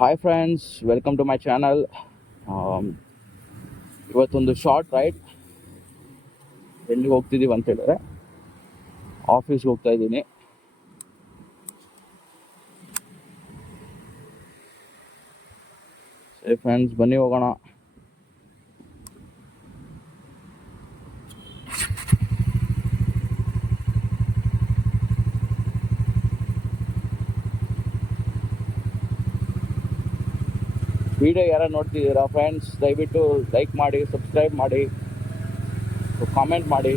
Hi friends, welcome to my channel. ಇವತ್ತೊಂದು short ride. ಎಲ್ಲಿಗೆ ಹೋಗ್ತಿದ್ದೀವಿ ಅಂತ ಹೇಳಿದ್ರೆ ಆಫೀಸ್ಗೆ ಹೋಗ್ತಾ ಇದ್ದೀನಿ. ಸರಿ ಫ್ರೆಂಡ್ಸ್, ಬನ್ನಿ ಹೋಗೋಣ. ವಿಡಿಯೋ ಯಾರು ನೋಡ್ತಿದ್ದೀರಾ ಫ್ರೆಂಡ್ಸ್, ದಯವಿಟ್ಟು ಲೈಕ್ ಮಾಡಿ, ಸಬ್ಸ್ಕ್ರೈಬ್ ಮಾಡಿ, ಕಾಮೆಂಟ್ ಮಾಡಿ.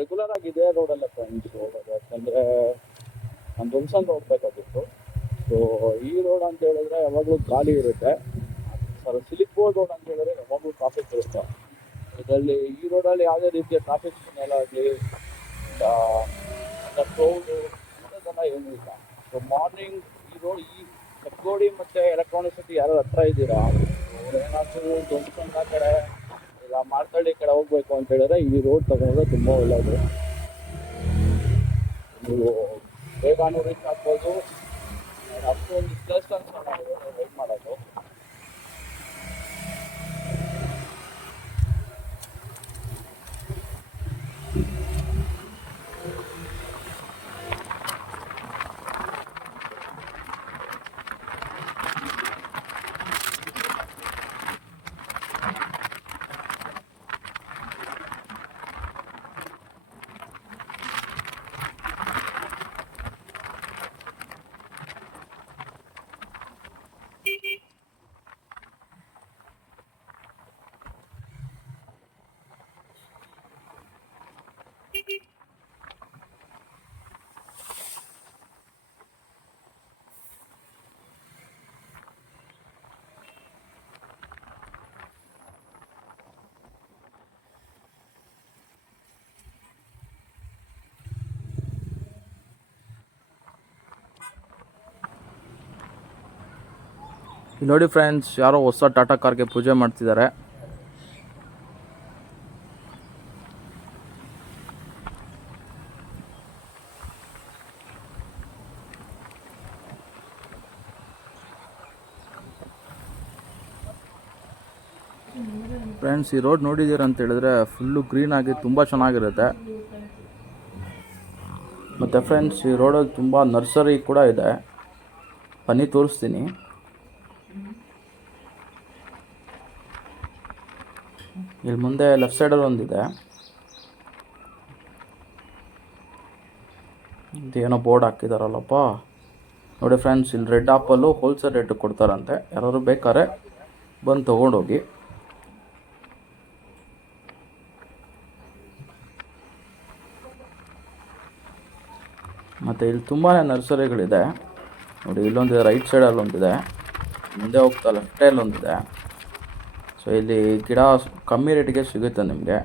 ರೆಗ್ಯುಲರ್ ಆಗಿ ಇದೇ ರೋಡಲ್ಲ ಫ್ರೆಂಡ್ಸ್ ಹೋಗೋದು, ಯಾಕಂದರೆ ನಾನು ದುಮ್ಸಂಗ್ ಹೋಗ್ಬೇಕಾಗಿತ್ತು. ಸೊ ಈ ರೋಡ್ ಅಂತ ಹೇಳಿದ್ರೆ ಯಾವಾಗಲೂ ಖಾಲಿ ಇರುತ್ತೆ. ಸಿಲಿಕ್ಬೋರ್ಡ್ ರೋಡ್ ಅಂತ ಹೇಳಿದ್ರೆ ಯಾವಾಗಲೂ ಟ್ರಾಫಿಕ್ ಇರುತ್ತೆ. ಇದರಲ್ಲಿ ಈ ರೋಡಲ್ಲಿ ಯಾವುದೇ ರೀತಿಯ ಟ್ರಾಫಿಕ್ ಸಿಗ್ನಲ್ ಆಗಲಿ ಕ್ರೌಡು ಇಂಥದ್ದೆಲ್ಲ ಏನೂ ಇಲ್ಲ. ಸೊ ಮಾರ್ನಿಂಗ್ ಈ ಕಗ್ಗೋಡಿ ಮತ್ತು ಎಲೆಕ್ಟ್ರಾನಿಕ್ ಸಿಟಿ ಯಾರು ಹತ್ರ ಇದ್ದೀರಾ, ಅವ್ರು ಏನಾದರೂ ದುಮ್ಸಂಗ ಕಡೆ ಇಲ್ಲ ಮಾರ್ಕಳ್ಳಿ ಕಡೆ ಹೋಗ್ಬೇಕು ಅಂತ ಹೇಳಿದ್ರೆ ಈ ರೋಡ್ ತಗೊಂಡ್ರೆ ತುಂಬ ಒಳ್ಳೆಯದು. ನೀವು ಬೇಗನೂ ರೀಚ್ ಆಗ್ಬೋದು. ಅಷ್ಟೊಂದು ಸ್ಟ್ರೆಸ್ ಅನ್ಸೋಣ ರೈಡ್ ಮಾಡೋದು. ನೋಡಿ ಫ್ರೆಂಡ್ಸ್, ಯಾರೋ ಹೊಸ ಟಾಟಾ ಕಾರ್ಗೆ ಪೂಜೆ ಮಾಡ್ತಿದ್ದಾರೆ. ಫ್ರೆಂಡ್ಸ್, ಈ ರೋಡ್ ನೋಡಿದ್ದೀರ ಅಂತ ಹೇಳಿದ್ರೆ ಫುಲ್ಲು ಗ್ರೀನ್ ಆಗಿ ತುಂಬ ಚೆನ್ನಾಗಿರುತ್ತೆ. ಮತ್ತು ಫ್ರೆಂಡ್ಸ್, ಈ ರೋಡಲ್ಲಿ ತುಂಬ ನರ್ಸರಿ ಕೂಡ ಇದೆ. ಬನ್ನಿ ತೋರಿಸ್ತೀನಿ. ಇಲ್ಲಿ ಮುಂದೆ ಲೆಫ್ಟ್ ಸೈಡಲ್ಲಿ ಒಂದಿದೆ. ಇದೇನೋ ಬೋರ್ಡ್ ಹಾಕಿದಾರಲ್ಲಪ್ಪ. ನೋಡಿ ಫ್ರೆಂಡ್ಸ್, ಇಲ್ಲಿ ರೆಡ್ ಆಪಲ್ಲು ಹೋಲ್ಸೇಲ್ ರೇಟ್ ಕೊಡ್ತಾರಂತೆ. ಯಾರಾದ್ರು ಬೇಕಾದ್ರೆ ಬಂದು ತೊಗೊಂಡೋಗಿ. ಮತ್ತು ಇಲ್ಲಿ ತುಂಬಾ ನರ್ಸರಿಗಳಿದೆ. ನೋಡಿ, ಇಲ್ಲೊಂದಿದೆ, ರೈಟ್ ಸೈಡಲ್ಲಿ ಒಂದಿದೆ, ಮುಂದೆ ಹೋಗ್ತಾ ಲೆಫ್ಟ್ ಸೈಡಲ್ಲಿ ಒಂದಿದೆ. ಸೊ ಇಲ್ಲಿ ಗಿಡ ಕಮ್ಮಿ ರೇಟಿಗೆ ಸಿಗುತ್ತೆ ನಿಮಗೆ.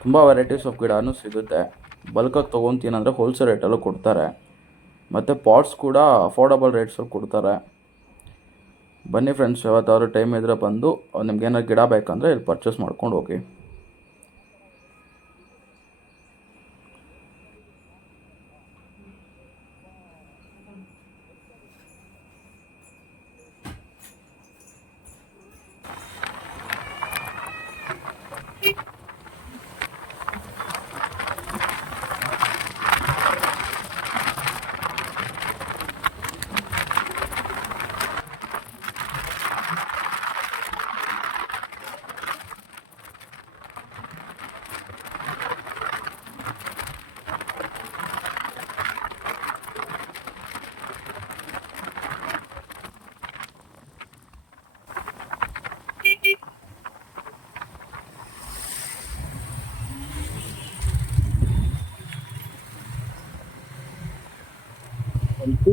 ತುಂಬ ವೆರೈಟೀಸ್ ಆಫ್ ಗಿಡನೂ ಸಿಗುತ್ತೆ. ಬಲ್ಕಾಗಿ ತೊಗೊತೀನಂದರೆ ಹೋಲ್ಸೇಲ್ ರೇಟಲ್ಲೂ ಕೊಡ್ತಾರೆ. ಮತ್ತು ಪಾಟ್ಸ್ ಕೂಡ ಅಫೋರ್ಡಬಲ್ ರೇಟ್ಸಲ್ಲಿ ಕೊಡ್ತಾರೆ. ಬನ್ನಿ ಫ್ರೆಂಡ್ಸ್, ಯಾವತ್ತಾದ್ರೂ ಟೈಮ್ ಇದ್ದರೆ ಬಂದು ನಿಮ್ಗೇನಾದ್ರು ಗಿಡ ಬೇಕಂದರೆ ಇಲ್ಲಿ ಪರ್ಚೇಸ್ ಮಾಡ್ಕೊಂಡು ಹೋಗಿ.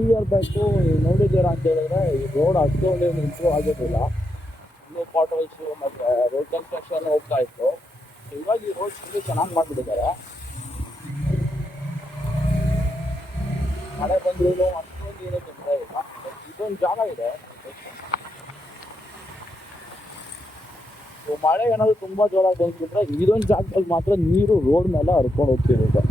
ಇಯರ್ ಬ್ಯಾಕು ನೀವು ನೋಡಿದ್ದೀರಾ ಅಂತ ಹೇಳಿದ್ರೆ ಈ ರೋಡ್ ಅಷ್ಟೊಂದು ಇಂಪ್ರೂವ್ ಆಗಿರಲಿಲ್ಲ. ಇನ್ನೂ ಪಾಟೋಲ್ಸು ಮತ್ತು ರೋಡ್ ಕನ್ಸ್ಟ್ರಕ್ಷನ್ ಹೋಗ್ತಾ ಇತ್ತು. ಇವಾಗ ಈ ರೋಡ್ ಫುಲ್ಲಿ ಚೆನ್ನಾಗಿ ಮಾಡಿಬಿಟ್ಟಿದ್ದಾರೆ. ಮಳೆ ಬಂದ್ರೂ ಅಷ್ಟೊಂದು ಏನೂ ತೊಂದರೆ ಇಲ್ಲ. ಇದೊಂದು ಜಾಗ ಇದೆ. ಮಳೆ ಏನಾದರೂ ತುಂಬ ಜೋರಾಗಿ ಬಂದ್ಬಿಟ್ರೆ ಇದೊಂದು ಜಾಗದಲ್ಲಿ ಮಾತ್ರ ನೀರು ರೋಡ್ ಮೇಲೆ ಹರ್ಕೊಂಡು ಹೋಗ್ತಿರುತ್ತೆ.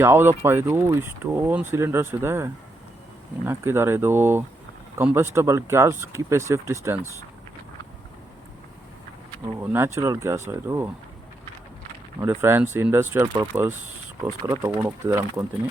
ಯಾವುದಪ್ಪ ಇದು ಇಷ್ಟೊಂದು ಸಿಲಿಂಡರ್ಸ್ ಇದೆ, ಏನು ಹಾಕಿದ್ದಾರೆ ಇದು? Combustible gas, keep a safe distance. Oh, natural gas ಇದು ನೋಡಿ ಫ್ರೆಂಡ್ಸ್. ಇಂಡಸ್ಟ್ರಿಯಲ್ ಪರ್ಪಸ್ಗೋಸ್ಕರ ತೊಗೊಂಡು ಹೋಗ್ತಿದ್ದಾರೆ ಅನ್ಕೊತೀನಿ.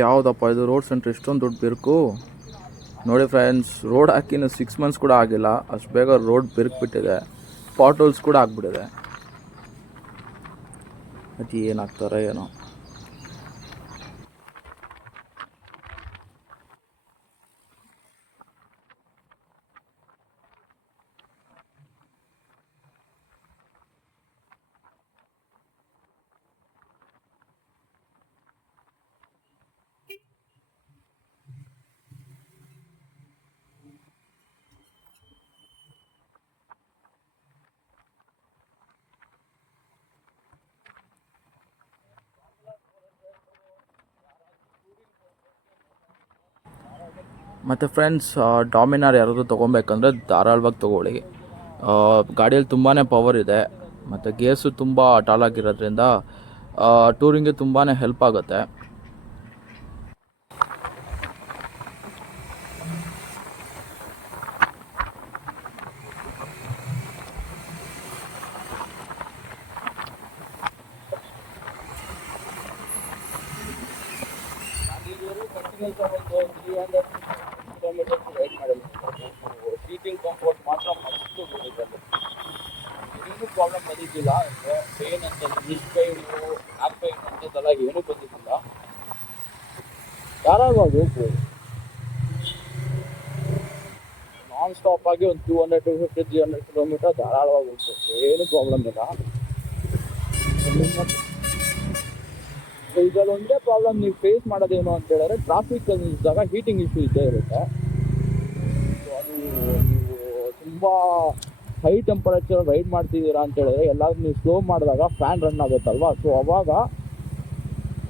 ಯಾವುದಪ್ಪ ಇದು ರೋಡ್ ಸೆಂಟ್ರ್ ಇಷ್ಟೊಂದು ದುಡ್ಡು ಬೇಕು ನೋಡಿ ಫ್ರೆಂಡ್ಸ್. ರೋಡ್ ಹಾಕಿನ 6 months ಕೂಡ ಆಗಿಲ್ಲ, ಅಷ್ಟು ಬೇಗ ರೋಡ್ ಬಿರುಕ್ಬಿಟ್ಟಿದೆ. ಪಾಟ್ ಹೋಲ್ಸ್ ಕೂಡ ಆಗಿಬಿಟ್ಟಿದೆ. ಅದು ಏನಾಗ್ತಾರೋ ಏನೋ. ಮತ್ತು ಫ್ರೆಂಡ್ಸ್, ಡಾಮಿನಾರ್ ಯಾರಾದರೂ ತೊಗೊಬೇಕಂದ್ರೆ ಧಾರಾಳವಾಗಿ ತೊಗೊಳ್ಳಿ. ಗಾಡಿಯಲ್ಲಿ ತುಂಬಾ ಪವರ್ ಇದೆ ಮತ್ತು ಗೇರ್ಸು ತುಂಬ ಟಾಲಾಗಿರೋದ್ರಿಂದ ಟೂರಿಂಗ್ಗೆ ತುಂಬಾ ಹೆಲ್ಪ್ ಆಗುತ್ತೆ. ಸೀಟಿಂಗ್ ಕಂಫರ್ಟ್ ಮಾತ್ರ ಮಸ್ತು ಬರುತ್ತೆ. ಏನೂ ಪ್ರಾಬ್ಲಮ್ ಬಂದಿದ್ದಿಲ್ಲ. ಅಂದರೆ ಪೇನ್ ಅಂತ ಮಿಸ್ ಪೇನು, ಬ್ಯಾಕ್ ಪೇನ್ ಅಂಥದ್ದೆಲ್ಲ ಏನೂ ಬಂದಿದ್ದಿಲ್ಲ. ಧಾರಾಳವಾಗಿ ಹೋಗ್ಬೋದು. ನಾನ್ ಸ್ಟಾಪ್ ಆಗಿ ಒಂದು 200-250-300 ಕಿಲೋಮೀಟರ್ ಧಾರಾಳವಾಗಿ ಹೋಗ್ಬೋದು, ಏನೂ ಪ್ರಾಬ್ಲಮ್ ಇಲ್ಲ. ಇದರಲ್ಲಿ ಒಂದೇ ಪ್ರಾಬ್ಲಮ್ ನೀವು ಫೇಸ್ ಮಾಡೋದೇನು ಅಂತ ಹೇಳಿದ್ರೆ, ಟ್ರಾಫಿಕಲ್ಲಿ ಇದ್ದಾಗ ಹೀಟಿಂಗ್ ಇಶ್ಯೂ ಇದ್ದೇ ಇರುತ್ತೆ. ಅದು ನೀವು ತುಂಬ ಹೈ ಟೆಂಪರೇಚರ್ ರೈಡ್ ಮಾಡ್ತಿದ್ದೀರಾ ಅಂತ ಹೇಳಿದ್ರೆ, ಎಲ್ಲಾದ್ರೂ ನೀವು ಸ್ಲೋ ಮಾಡಿದಾಗ ಫ್ಯಾನ್ ರನ್ ಆಗುತ್ತಲ್ವಾ, ಸೊ ಅವಾಗ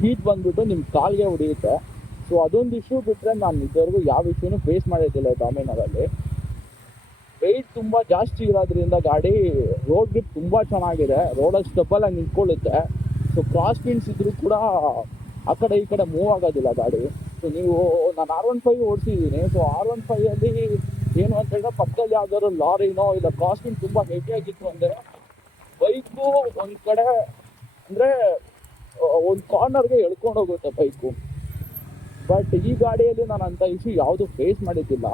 ಹೀಟ್ ಬಂದ್ಬಿಟ್ಟು ನಿಮ್ಮ ಕಾಲಿಗೆ ಹೊಡೆಯುತ್ತೆ. ಸೊ ಅದೊಂದು ಇಶ್ಯೂ ಬಿಟ್ಟರೆ ನಾನು ಇದುವರೆಗೂ ಯಾವ ಇಶ್ಯೂನೂ ಫೇಸ್ ಮಾಡಿದ್ದಿಲ್ಲ ಡಾಮಿನರಲ್ಲಿ. ವೆಯ್ಟ್ ತುಂಬ ಜಾಸ್ತಿ ಇರೋದ್ರಿಂದ ಗಾಡಿ ರೋಡ್ ಗ್ರಿಪ್ ತುಂಬ ಚೆನ್ನಾಗಿದೆ. ರೋಡಲ್ಲಿ ಸ್ಟೆಪ್ಪಲ್ಲಾಗಿ ನಿಂತ್ಕೊಳ್ಳುತ್ತೆ. ಸೊ ಕ್ರಾಸ್ ಪಿನ್ಸ್ ಇದ್ರೂ ಕೂಡ ಆ ಕಡೆ ಈ ಕಡೆ ಮೂವ್ ಆಗೋದಿಲ್ಲ ಗಾಡಿ. ಸೊ ನೀವು, ನಾನು R15 ಓಡಿಸಿದ್ದೀನಿ. ಸೊ R15ಅಲ್ಲಿ ಏನು ಅಂತ ಹೇಳಿದ್ರೆ, ಪಕ್ಕದಲ್ಲಿ ಯಾವ್ದಾದ್ರು ಲಾರಿನೋ ಇಲ್ಲ ಕ್ರಾಸ್ ಪಿನ್ ತುಂಬ ಹೆವಿಯಾಗಿತ್ತು ಅಂದರೆ ಬೈಕು ಒಂದು ಕಡೆ ಅಂದರೆ ಒಂದು ಕಾರ್ನರ್ಗೆ ಎಳ್ಕೊಂಡು ಹೋಗುತ್ತೆ ಬೈಕು. ಬಟ್ ಈ ಗಾಡಿಯಲ್ಲಿ ನಾನು ಅಂಥ ಇಶ್ಯೂ ಯಾವುದೂ ಫೇಸ್ ಮಾಡಿದ್ದಿಲ್ಲ.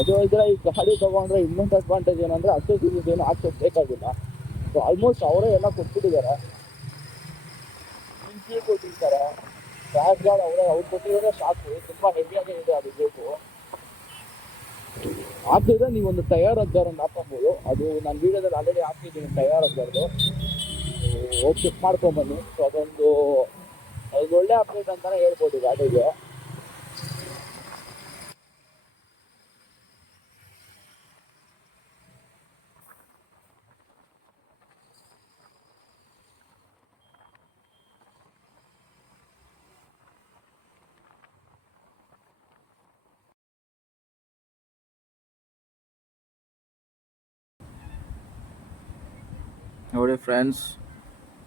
ಅದು ಇದ್ರೆ ಈ ಗಾಡಿ ತೊಗೊಂಡ್ರೆ ಇನ್ನೊಂದು ಅಡ್ವಾಂಟೇಜ್ ಏನಂದರೆ, ಅಷ್ಟೊಂದು ಆಕ್ಸೆಸ್ ಬೇಕಾಗಿಲ್ಲ. ಸೊ ಆಲ್ಮೋಸ್ಟ್ ಅವರೇ ಎಲ್ಲ ಕೊಟ್ಬಿಟ್ಟಿದ್ದಾರೆ. ಇನ್ಸ್ಟಿಟ್ಯೂಟ್ ಕೊಟ್ಟಿರ್ತಾರೆ, ಕ್ರ್ಯಾಶ್ ಗಾರ್ಡ್ ಅವ್ರು ಕೊಟ್ಟಿರೋದೇ ಸಾಕು. ತುಂಬ ಹೆವಿಯಾಗೇ ಇದೆ ಅದು ಬೇಕು. ಹಾಕಿದ್ರೆ ನೀವೊಂದು ಟಯರ್ ಅಗ್ಗಾರನ್ನು ಹಾಕೊಬೋದು. ಅದು ನಾನು ವೀಡಿಯೋದಲ್ಲಿ ಆಲ್ರೆಡಿ ಹಾಕಿದ್ದೀನಿ ಟಯರ್ ಅಗ್ಗಾರ್ದು. ಹೋಗಿ ಚೆಕ್ ಮಾಡ್ಕೊಂಬನ್ನಿ. ಸೊ ಅದೊಂದು ಒಳ್ಳೆ ಅಪ್ಡೇಟ್ ಅಂತಲೇ ಹೇಳ್ಬೋದು ಗಾಡಿಗೆ. ನೋಡಿ ಫ್ರೆಂಡ್ಸ್,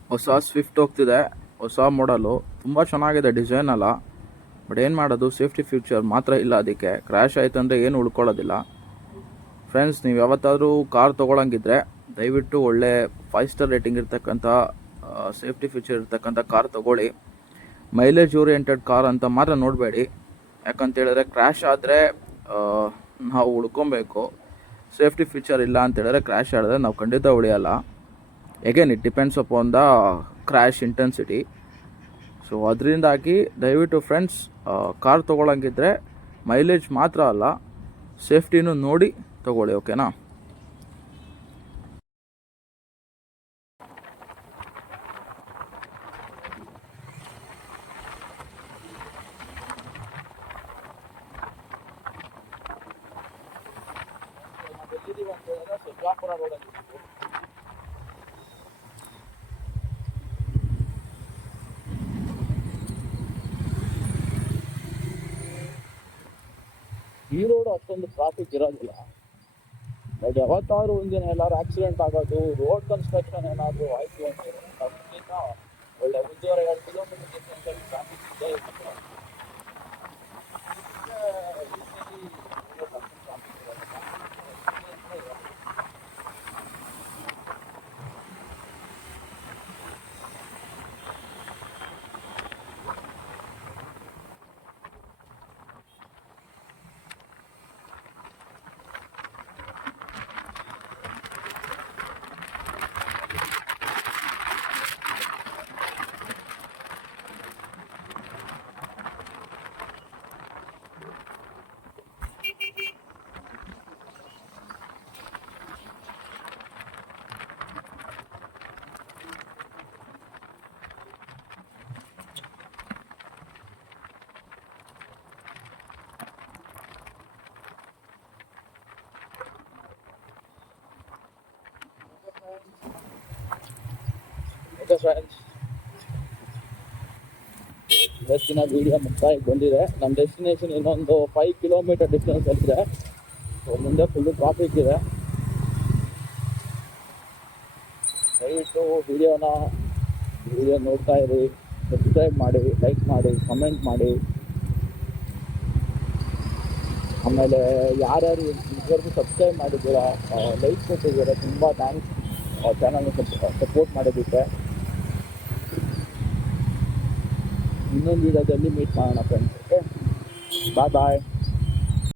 ಹೊಸ ಸ್ವಿಫ್ಟ್ ಹೋಗ್ತಿದೆ, ಹೊಸ ಮಾಡಲು. ತುಂಬ ಚೆನ್ನಾಗಿದೆ ಡಿಸೈನ್ ಎಲ್ಲ. ಬಟ್ ಏನು ಮಾಡೋದು, ಸೇಫ್ಟಿ ಫ್ಯೂಚರ್ ಮಾತ್ರ ಇಲ್ಲ. ಅದಕ್ಕೆ ಕ್ರ್ಯಾಶ್ ಆಯಿತು ಅಂದರೆ ಏನು ಉಳ್ಕೊಳ್ಳೋದಿಲ್ಲ. ಫ್ರೆಂಡ್ಸ್, ನೀವು ಯಾವತ್ತಾದರೂ ಕಾರ್ ತೊಗೊಳಂಗಿದ್ರೆ ದಯವಿಟ್ಟು ಒಳ್ಳೆ 5 ಸ್ಟಾರ್ ರೇಟಿಂಗ್ ಇರ್ತಕ್ಕಂಥ ಸೇಫ್ಟಿ ಫೀಚರ್ ಇರ್ತಕ್ಕಂಥ ಕಾರ್ ತೊಗೊಳ್ಳಿ. ಮೈಲೇಜ್ ಓರಿಯೆಂಟೆಡ್ ಕಾರ್ ಅಂತ ಮಾತ್ರ ನೋಡಬೇಡಿ. ಯಾಕಂತೇಳಿದ್ರೆ ಕ್ರ್ಯಾಶ್ ಆದರೆ ನಾವು ಉಳ್ಕೊಬೇಕು. ಸೇಫ್ಟಿ ಫೀಚರ್ ಇಲ್ಲ ಅಂತೇಳಿದ್ರೆ ಕ್ರ್ಯಾಶ್ ಆದರೆ ನಾವು ಖಂಡಿತ ಉಳಿಯಲ್ಲ. Again it depends upon the crash intensity. So ಅದರಿಂದಾಗಿ ದಯವಿಟ್ಟು ಫ್ರೆಂಡ್ಸ್, ಕಾರ್ ತೊಗೊಳಂಗಿದ್ರೆ ಮೈಲೇಜ್ ಮಾತ್ರ ಅಲ್ಲ, ಸೇಫ್ಟಿನೂ ನೋಡಿ ತೊಗೊಳ್ಳಿ, ಓಕೆನಾ? ಸರ್ಜಾಪುರ ರೋಡಲ್ಲಿ ಈ ರೋಡು ಅಷ್ಟೊಂದು ಟ್ರಾಫಿಕ್ ಇರೋದಿಲ್ಲ. ಬಟ್ ಯಾವತ್ತಾದ್ರೂ ಒಂದಿನ ಎಲ್ಲರೂ ಆಕ್ಸಿಡೆಂಟ್ ಆಗೋದು, ರೋಡ್ ಕನ್ಸ್ಟ್ರಕ್ಷನ್ ಏನಾದರೂ ಆಯಿತು ಅಂದರೆ ಅದಕ್ಕಿಂತ ಒಳ್ಳೆ 1.5-2 ಕಿಲೋಮೀಟರ್ ಡಿಸ್ಟೆನ್ಸಲ್ಲಿ ಟ್ರಾಫಿಕ್ ಇದ್ದೇ ಇರುತ್ತೆ. Okay friends, ಇವತ್ತಿನ ವೀಡಿಯೋ ಮುಕ್ತಾಯಕ್ಕೆ ಬಂದಿದೆ. ನಮ್ಮ ಡೆಸ್ಟಿನೇಷನ್ ಇನ್ನೊಂದು 5 ಕಿಲೋಮೀಟರ್ ಡಿಸ್ಟೆನ್ಸಲ್ಲಿದೆ. ಸೊ ಮುಂದೆ ಫುಲ್ಲು ಟ್ರಾಫಿಕ್ ಇದೆ. ದಯವಿಟ್ಟು ವಿಡಿಯೋ ನೋಡ್ತಾ ಇರಿ, ಸಬ್ಸ್ಕ್ರೈಬ್ ಮಾಡಿ, ಲೈಕ್ ಮಾಡಿ, ಕಮೆಂಟ್ ಮಾಡಿ. ಆಮೇಲೆ ಯಾರ್ಯಾರು ಇದುವರೆಗೂ ಸಬ್ಸ್ಕ್ರೈಬ್ ಮಾಡಿದ್ದೀರಾ, ಲೈಕ್ ಕೊಟ್ಟಿದ್ದೀರಾ, ತುಂಬ ಥ್ಯಾಂಕ್ಸ್. ಚಾನಲ್ನ ಸಪೋರ್ಟ್ ಮಾಡೋದಕ್ಕೆ. ಇನ್ನೊಂದು ವಿಡಿಯೋದಲ್ಲಿ ಮೀಟ್ ಮಾಡೋಣ ಫ್ರೆಂಡ್ಸ್. ಓಕೆ, ಬಾಯ್ ಬಾಯ್.